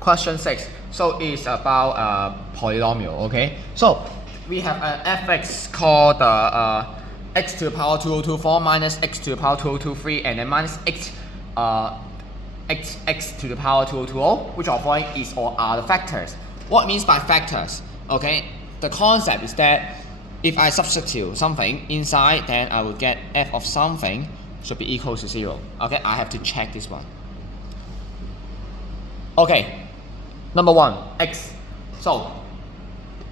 question 6. So it's about polynomial, okay? So we have an fx called x to the power 2024 minus x to the power 2023 and then minus x to the power 2020, which of following is or are the factors. What it means by factors? Okay, the concept is that if I substitute something inside, then I will get f of something should be equal to 0. Okay, I have to check this one. Okay, number 1, x. So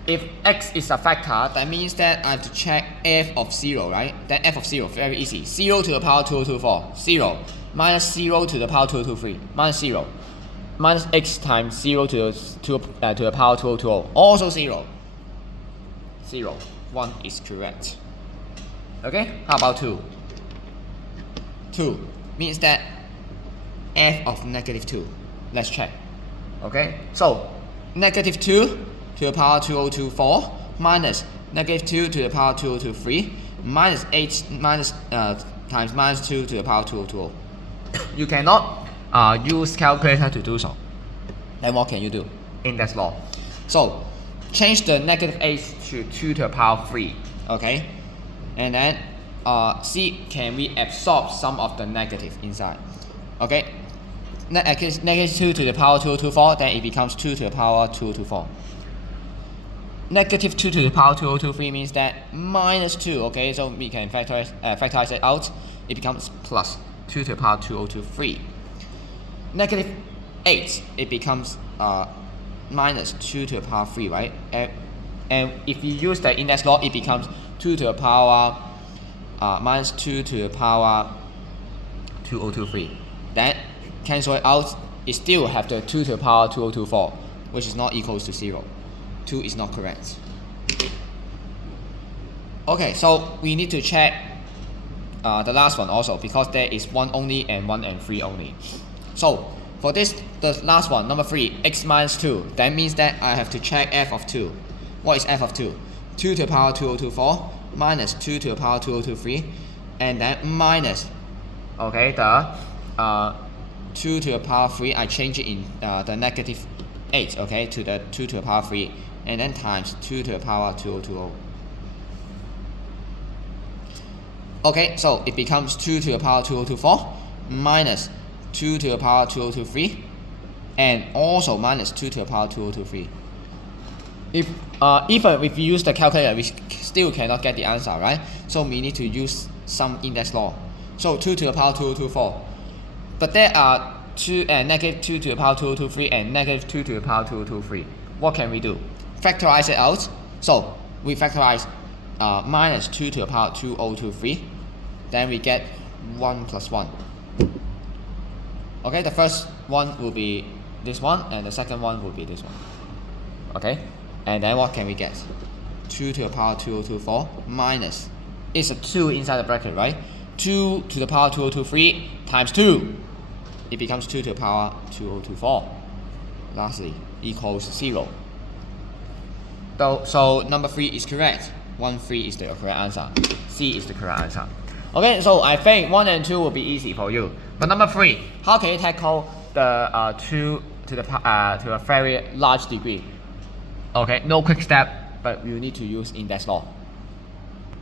if x is a factor, that means that I have to check f of 0, right? Then f of 0, very easy. 0 to the power 2024, 0. Minus 0 to the power 223, minus 0. Minus x times 0 to the power 220, also 0. 0. 1 is correct. Okay, how about 2? 2 means that f of negative 2. Let's check. Okay, so negative 2 to the power 2024 minus negative 2 to the power 2023 minus 8 times minus 2 to the power 2020. You cannot use calculator to do so. Then what can you do? Index law. So change the negative 8 to 2 to the power 3. Okay, and then see can we absorb some of the negative inside. Okay, negative 2 to the power 224, then it becomes 2 to the power 224. Negative 2 to the power 2023 means that minus 2, okay, so we can factorize it out. It becomes plus 2 to the power 2023. Negative 8, it becomes minus 2 to the power 3, right? And if you use the index law, it becomes 2 to the power minus 2 to the power 2023. Then cancel it out, it still have the 2 to the power 2024, which is not equals to 0. 2 is not correct. Okay, so we need to check the last one also, because there is 1 only and 1 and 3 only. So for this, the last one, number 3, x minus 2, that means that I have to check f of 2. What is f of 2? 2 to the power 2024 minus 2 to the power 2023 and then minus, okay, the 2 to the power 3, I change it in the negative 8, okay, to the 2 to the power 3 and then times 2 to the power 2020. Okay, so it becomes 2 to the power 2024 minus 2 to the power 2023 and also minus 2 to the power 2023. If even if we use the calculator, we still cannot get the answer, right? So we need to use some index law. So 2 to the power 2024. But there are negative 2 to the power 2023 and negative 2 to the power 2023. What can we do? Factorize it out. So we factorize minus 2 to the power 2023. Then we get 1 plus 1. Okay, the first one will be this one and the second one will be this one. Okay, and then what can we get? 2 to the power 2024 minus, it's a 2 inside the bracket, right? 2 to the power 2023 times 2. It becomes 2 to the power 2024. Lastly, equals 0. So number 3 is correct. 1, 3 is the correct answer. C is the correct answer. Okay, so I think 1 and 2 will be easy for you. But number 3, how can you tackle the 2 to a very large degree? Okay, no quick step, but you need to use index law.